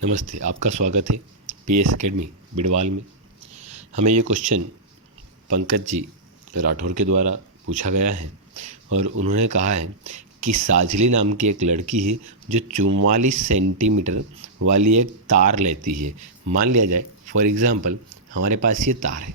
नमस्ते, आपका स्वागत है पीएस एकेडमी बिडवाल में। हमें ये क्वेश्चन पंकज जी राठौर के द्वारा पूछा गया है और उन्होंने कहा है कि साजली नाम की एक लड़की है जो 44 सेंटीमीटर वाली एक तार लेती है। मान लिया जाए फॉर एग्ज़ाम्पल हमारे पास ये तार है,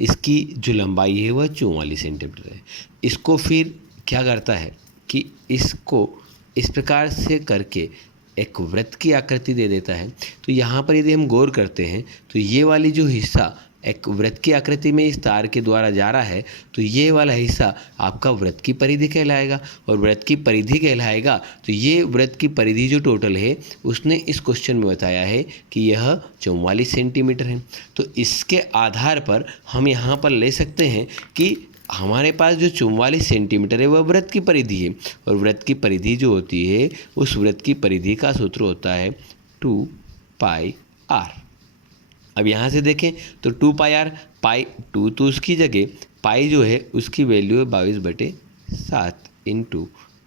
इसकी जो लंबाई है वह 44 सेंटीमीटर है। इसको फिर क्या करता है कि इसको इस प्रकार से करके एक वृत्त की आकृति दे देता है। तो यहाँ पर यदि हम गौर करते हैं तो ये वाली जो हिस्सा एक वृत्त की आकृति में इस तार के द्वारा जा रहा है, तो ये वाला हिस्सा आपका वृत्त की परिधि कहलाएगा। और वृत्त की परिधि कहलाएगा तो ये वृत्त की परिधि जो टोटल है उसने इस क्वेश्चन में बताया है कि यह 44 सेंटीमीटर है। तो इसके आधार पर हम यहाँ पर ले सकते हैं कि हमारे पास जो 44 सेंटीमीटर है वह वृत्त की परिधि है, और वृत्त की परिधि जो होती है उस वृत्त की परिधि का सूत्र होता है 2πr। अब यहाँ से देखें तो 2πr, पाई 2 तो उसकी जगह पाई जो है उसकी वैल्यू है 22/7 इंटू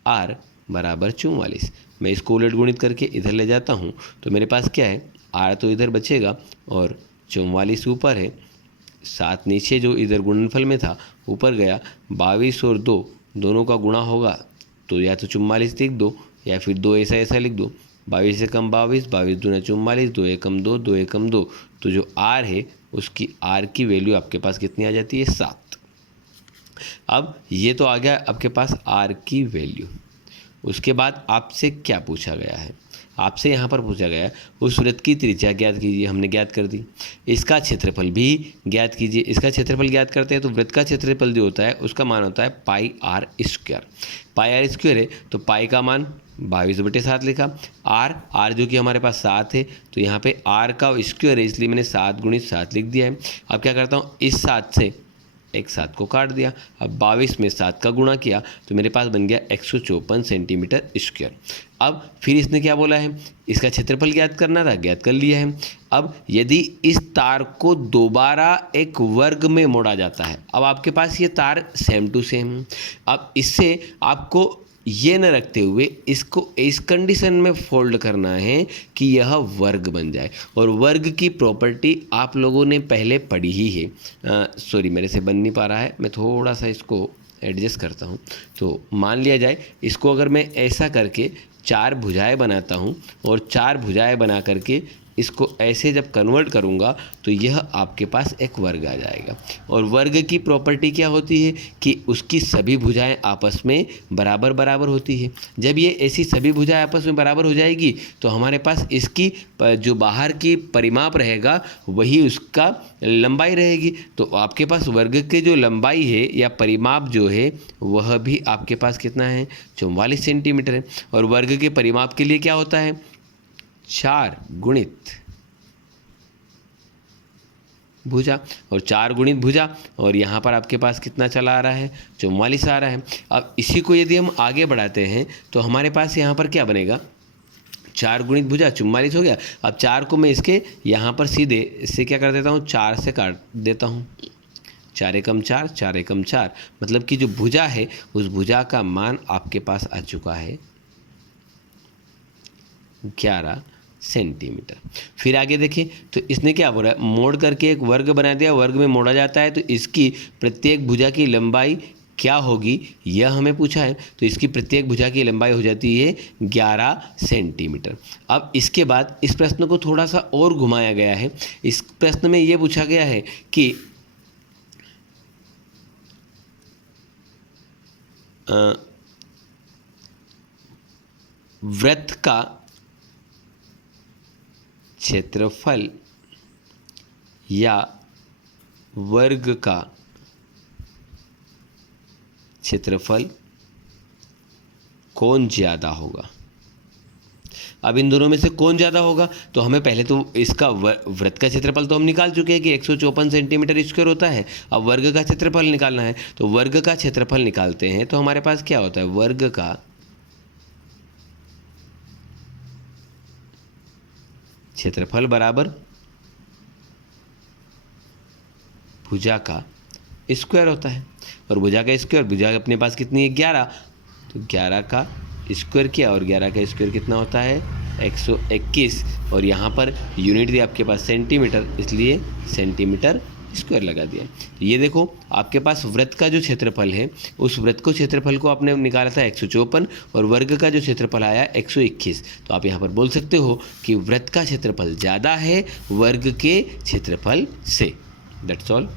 r बराबर 44। मैं इसको उलट गुणित करके इधर ले जाता हूँ तो मेरे पास क्या है, r तो इधर बचेगा और 44 ऊपर है, 7 नीचे जो इधर गुणनफल में था ऊपर गया, 22 और 2 दोनों का गुणा होगा तो या तो 44 लिख दो या फिर 2 ऐसा लिख दो। 22 से कम 22, 22 दूना 44, 2 एकम 2, 2 एकम 2। तो जो r है उसकी r की वैल्यू आपके पास कितनी आ जाती है, 7। अब ये तो आ गया आपके पास r की वैल्यू। उसके बाद आपसे क्या पूछा गया है, आपसे यहाँ पर पूछा गया उस वृत्त की त्रिज्या ज्ञात कीजिए, हमने ज्ञात कर दी। इसका क्षेत्रफल भी ज्ञात कीजिए। इसका क्षेत्रफल ज्ञात करते हैं तो वृत्त का क्षेत्रफल जो होता है उसका मान होता है πr²। πr² है तो पाई का मान 22/7 लिखा। r जो कि हमारे पास 7 है तो यहाँ पे r का स्क्वायर है इसलिए मैंने 7 × 7 लिख दिया है। अब क्या करता हूँ, इस 7 से एक 7 को काट दिया। अब 22 में 7 का गुणा किया तो मेरे पास बन गया 154 सेंटीमीटर स्क्वायर। अब फिर इसने क्या बोला है, इसका क्षेत्रफल ज्ञात करना था, ज्ञात कर लिया है। अब यदि इस तार को दोबारा एक वर्ग में मोड़ा जाता है, अब आपके पास ये तार सेम टू सेम है। अब इससे आपको ये न रखते हुए इसको इस कंडीशन में फोल्ड करना है कि यह वर्ग बन जाए। और वर्ग की प्रॉपर्टी आप लोगों ने पहले पढ़ी ही है। सॉरी, मेरे से बन नहीं पा रहा है, मैं थोड़ा सा इसको एडजस्ट करता हूँ। तो मान लिया जाए इसको अगर मैं ऐसा करके 4 भुजाएं बनाता हूँ और 4 भुजाएं बना करके इसको ऐसे जब कन्वर्ट करूँगा तो यह आपके पास एक वर्ग आ जाएगा। और वर्ग की प्रॉपर्टी क्या होती है कि उसकी सभी भुजाएं आपस में बराबर बराबर होती है। जब ये ऐसी सभी भुजाएं आपस में बराबर हो जाएगी तो हमारे पास इसकी जो बाहर की परिमाप रहेगा वही उसका लंबाई रहेगी। तो आपके पास वर्ग के जो लंबाई है या परिमाप जो है वह भी आपके पास कितना है, 44 सेंटीमीटर है। और वर्ग के परिमाप के लिए क्या होता है, 4 गुणित भुजा, और 4 गुणित भुजा, और यहाँ पर आपके पास कितना चला आ रहा है, 44 आ रहा है। अब इसी को यदि हम आगे बढ़ाते हैं तो हमारे पास यहाँ पर क्या बनेगा, 4 गुणित भुजा 44 हो गया। अब 4 को मैं इसके यहाँ पर सीधे इससे क्या कर देता हूँ, 4 से काट देता हूँ। 4 एकम 4, 4 एकम 4, मतलब कि जो भुजा है उस भुजा का मान आपके पास आ चुका है 11 सेंटीमीटर। फिर आगे देखें तो इसने क्या बोला, मोड़ करके एक वर्ग बना दिया, वर्ग में मोड़ा जाता है तो इसकी प्रत्येक भुजा की लंबाई क्या होगी यह हमें पूछा है। तो इसकी प्रत्येक भुजा की लंबाई हो जाती है 11 सेंटीमीटर। अब इसके बाद इस प्रश्न को थोड़ा सा और घुमाया गया है। इस प्रश्न में यह पूछा गया है कि वृत्त का क्षेत्रफल या वर्ग का क्षेत्रफल कौन ज़्यादा होगा। अब इन दोनों में से कौन ज़्यादा होगा तो हमें पहले तो इसका वृत्त का क्षेत्रफल तो हम निकाल चुके हैं कि 154 सेंटीमीटर स्क्वायर होता है। अब वर्ग का क्षेत्रफल निकालना है तो वर्ग का क्षेत्रफल निकालते हैं तो हमारे पास क्या होता है, वर्ग का क्षेत्रफल बराबर भुजा का स्क्वायर होता है। और भुजा का स्क्वायर, भुजा अपने पास कितनी है, 11, तो 11 का स्क्वायर किया और 11 का स्क्वायर कितना होता है, 121 और यहाँ पर यूनिट दी आपके पास सेंटीमीटर, इसलिए सेंटीमीटर स्क्वायर लगा दिया। ये देखो आपके पास वृत्त का जो क्षेत्रफल है, उस वृत्त को क्षेत्रफल को आपने निकाला था 154 और वर्ग का जो क्षेत्रफल आया 121। तो आप यहाँ पर बोल सकते हो कि वृत्त का क्षेत्रफल ज़्यादा है वर्ग के क्षेत्रफल से। That's all.